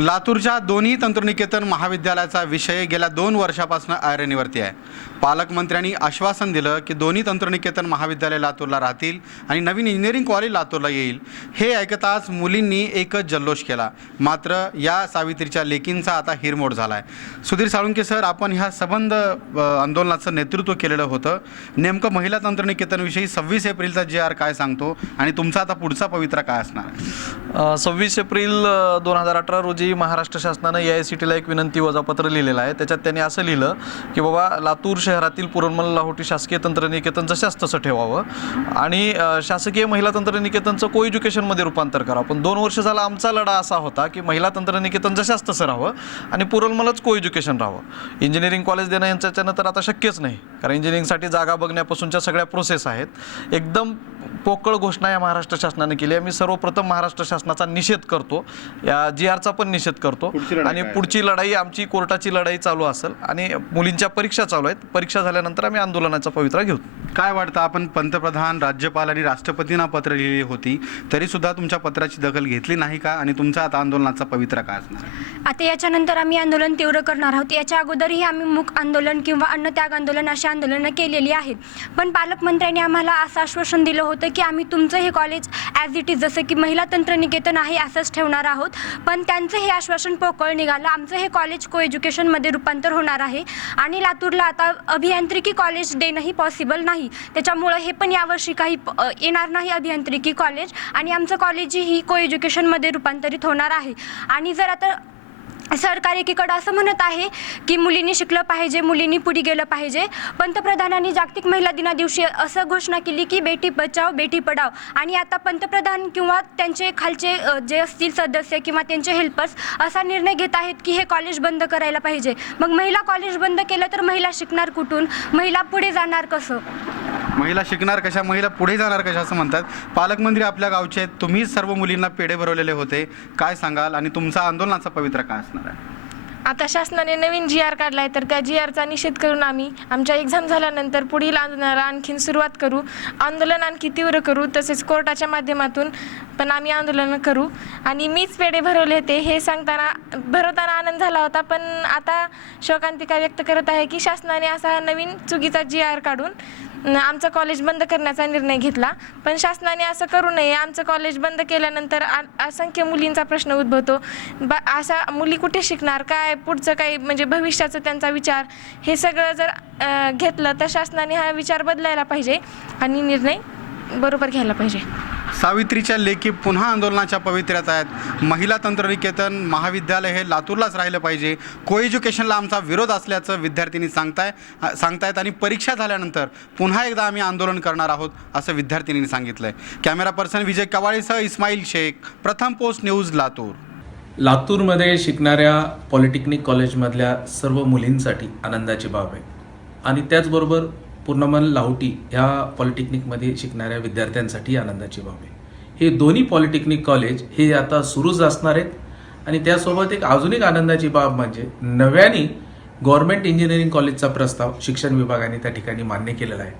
लातूरच्या दोन्ही तंत्रनिकेतन महाविद्यालयाचा विषय गेल्या दोन वर्षापासून ऐरणीवरती आहे. पालकमंत्र्यांनी आश्वासन दिलं की दोन्ही तंत्रनिकेतन महाविद्यालय लातूरला राहतील आणि नवीन इंजिनिअरिंग कॉलेज लातूरला येईल. हे ऐकताच मुलींनी एकच जल्लोष केला. मात्र या सावित्रीच्या लेकींचा आता हिरमोड झाला आहे सुधीर साळुंके सर आपण ह्या सबंध आंदोलनाचं नेतृत्व केलेलं होतं. नेमकं महिला तंत्रनिकेतनविषयी सव्वीस एप्रिलचा जे आर काय सांगतो आणि तुमचा आता पुढचा पवित्रा काय असणार? सव्वीस एप्रिल दोन हजार अठरा रोजी महाराष्ट्र शासनानं ए आय सी टीला एक विनंती वजापत्र लिहिलेलं आहे. त्याच्यात त्यांनी असं लिहिलं की बाबा लातूर शहरातील पुरणमल लाहोटी शासकीय तंत्रनिकेतन जशाच तसं ठेवावं आणि शासकीय महिला तंत्रनिकेतनचं को एज्युकेशनमध्ये रूपांतर करावं. पण दोन वर्ष झाला आमचा लढा असा होता की महिला तंत्रनिकेतन जशाच तसं राहावं आणि पुरणमलच को एज्युकेशन राहावं. इंजिनिअरिंग कॉलेज देणं यांच्याच्यानं तर आता शक्यच नाही. कारण इंजिनिअरिंगसाठी जागा बघण्यापासूनच्या सगळ्या प्रोसेस आहेत. एकदम पोकळ घोषणा या महाराष्ट्र शासनाने केली आहे. मी सर्वप्रथम महाराष्ट्र शासनाचा निषेध करतो. या जी आरचा पण निषेध करतो. आणि पुढची लढाई आमची कोर्टाची लढाई चालू असेल आणि मुलींच्या परीक्षा चालू आहेत. परीक्षा झाल्यानंतर आम्ही आंदोलनाचा पवित्रा घेऊ. काय वाटतं? आपण पंतप्रधान राज्यपाल आणि राष्ट्रपतींना पत्र लिहिली होती. तरी सुद्धा तुमच्या पत्राची दखल घेतली नाही का? आणि तुमचा आता आंदोलनाचा पवित्रा काय असणार? आहे? आता याच्यानंतर आम्ही आंदोलन तीव्र करणार आहोत. याच्या अगोदरही आम्ही मूक आंदोलन किंवा अन्नत्याग आंदोलन अशी आंदोलनं केलेली आहेत. पण पालकमंत्र्यांनी आम्हाला असं आश्वासन दिलं होतं की आम्ही तुमचं हे कॉलेज ॲज इट इज जसं की महिला तंत्रनिकेतन आहे असंच ठेवणार आहोत. पण त्यांचं हे आश्वासन पोकळ निघालं. आमचं हे कॉलेज को एज्युकेशनमध्ये रूपांतर होणार आहे. आणि लातूरला आता अभियांत्रिकी कॉलेज देणंही पॉसिबल नाही. त्याच्यामुळं हे पण यावर्षी काही येणार नाही अभियांत्रिकी कॉलेज आणि आमचं कॉलेजही को एज्युकेशनमध्ये रूपांतरित होणार आहे. आणि जर आता सरकार एकीकडं असं म्हणत आहे की मुलींनी शिकलं पाहिजे मुलींनी पुढे गेलं पाहिजे. पंतप्रधानांनी जागतिक महिला दिना दिवशी असं घोषणा केली की बेटी बचाव बेटी पढाव. आणि आता पंतप्रधान किंवा त्यांचे खालचे जे असतील सदस्य किंवा त्यांचे हेल्पर्स असा निर्णय घेत आहेत की हे कॉलेज बंद करायला पाहिजे. मग महिला कॉलेज बंद केलं तर महिला शिकणार कुठून? महिला पुढे जाणार कसं? महिला शिकणार कशा महिला पुढे जाणार कशा असं म्हणतात. पालकमंत्री आपल्या गावचे आहेत. तुम्ही सर्व मुलींना पेढे भरवलेले होते. काय सांगाल? आणि तुमचा आंदोलनाचा पवित्रा काय असणार आहे? आता शासनाने नवीन जी आर काढला आहे तर त्या जी आरचा निषेध करून आम्ही आमच्या एक्झाम झाल्यानंतर पुढील आंदोलनाला आणखीन सुरुवात करू. आंदोलन आणखी तीव्र करू तसेच कोर्टाच्या माध्यमातून पण आम्ही आंदोलन करू. आणि मीच पेढे भरवले होते हे सांगताना भरवताना आनंद झाला होता. पण आता शोकांतिका व्यक्त करत आहे की शासनाने असा नवीन चुकीचा जी आर काढून आमचं कॉलेज बंद करण्याचा निर्णय घेतला. पण शासनाने असं करू नये. आमचं कॉलेज बंद केल्यानंतर आ- असंख्य मुलींचा प्रश्न उद्भवतो. बा असा मुली कुठे शिकणार? काय पुढचं काही म्हणजे भविष्याचं त्यांचा विचार? हे सगळं जर घेतलं तर शासनाने हा विचार बदलायला पाहिजे आणि निर्णय बरोबर घ्यायला पाहिजे. सावित्रीच्या लेखी पुन्हा आंदोलनाच्या पवित्र्यात आहेत. महिला तंत्रनिकेतन महाविद्यालय हे लातूरलाच राहिलं पाहिजे. को एज्युकेशनला आमचा विरोध असल्याचं विद्यार्थिनी सांगताय सांगतायत आणि परीक्षा झाल्यानंतर पुन्हा एकदा आम्ही आंदोलन करणार आहोत असं विद्यार्थिनींनी सांगितलंय. कॅमेरा पर्सन विजय कवाळीसह इस्माईल शेख प्रथम पोस्ट न्यूज लातूर. लातूरमध्ये शिकणाऱ्या पॉलिटेक्निक कॉलेजमधल्या सर्व मुलींसाठी आनंदाची बाब आहे. आणि त्याचबरोबर पूर्णमल लाहोटी ह्या पॉलिटेक्निकमध्ये शिकणाऱ्या विद्यार्थ्यांसाठी आनंदाची बाब आहे. हे दोन्ही पॉलिटेक्निक कॉलेज हे आता सुरूच असणार आहेत आणि त्यासोबत एक अजून एक आनंदाची बाब म्हणजे नव्याने गव्हर्नमेंट इंजिनिअरिंग कॉलेजचा प्रस्ताव शिक्षण विभागाने त्या ठिकाणी मान्य केलेला आहे.